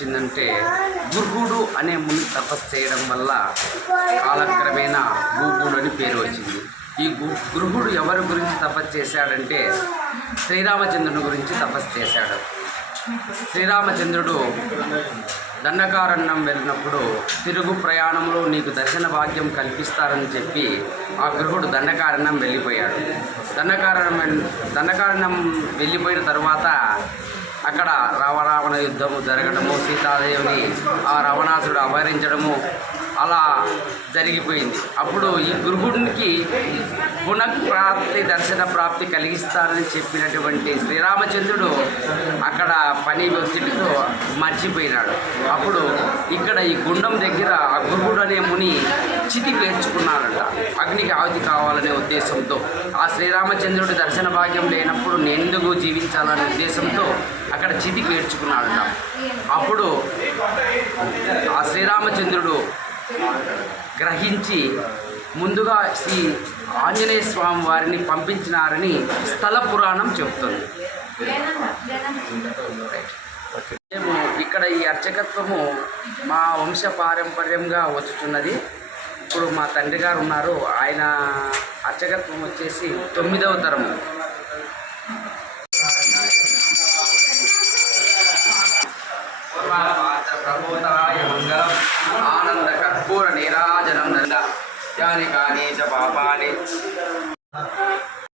వచ్చిందంటే గుర్గుడు అనే ముని తపస్సు చేయడం వల్ల కాలక్రమేణా గూగుడు అని పేరు వచ్చింది. ఈ గుర్గుడు ఎవరి గురించి తపస్సు చేశాడంటే శ్రీరామచంద్రుని గురించి తపస్సు చేశాడు. శ్రీరామచంద్రుడు దండకారణ్యం వెళ్ళినప్పుడు తిరుగు ప్రయాణంలో నీకు దర్శన భాగ్యం కల్పిస్తారని చెప్పి ఆ గృహుడు దండకారణ్యం వెళ్ళిపోయాడు. దండకారణ్యం వెళ్ళిపోయిన తర్వాత అక్కడ రావణ యుద్ధము జరగడము, సీతాదేవిని ఆ రావణాసుడు అపహరించడము అలా జరిగిపోయింది. అప్పుడు ఈ గృహుడికి పునఃప్రాప్తి దర్శన ప్రాప్తి కలిగిస్తారని చెప్పినటువంటి శ్రీరామచంద్రుడు అక్కడ పని ఒత్తిడితో మర్చిపోయినాడు. అప్పుడు ఇక్కడ ఈ గుండం దగ్గర ఆ గురుడు అనే ముని చితి పేర్చుకున్నాడంట. అగ్నికి ఆహుతి కావాలనే ఉద్దేశంతో ఆ శ్రీరామచంద్రుడి దర్శన భాగ్యం లేనప్పుడు నేనెందుకు జీవించాలనే ఉద్దేశంతో అక్కడ చితి పేర్చుకున్నాడంట. అప్పుడు ఆ శ్రీరామచంద్రుడు గ్రహించి ముందుగా శ్రీ ఆంజనేయ స్వామి వారిని పంపించినారని స్థల పురాణం చెబుతుంది. మేము ఇక్కడ ఈ అర్చకత్వము మా వంశ పారంపర్యంగా వచ్చుతున్నది. ఇప్పుడు మా తండ్రి గారు ఉన్నారు, ఆయన అర్చకత్వం వచ్చేసి 9వ తరము.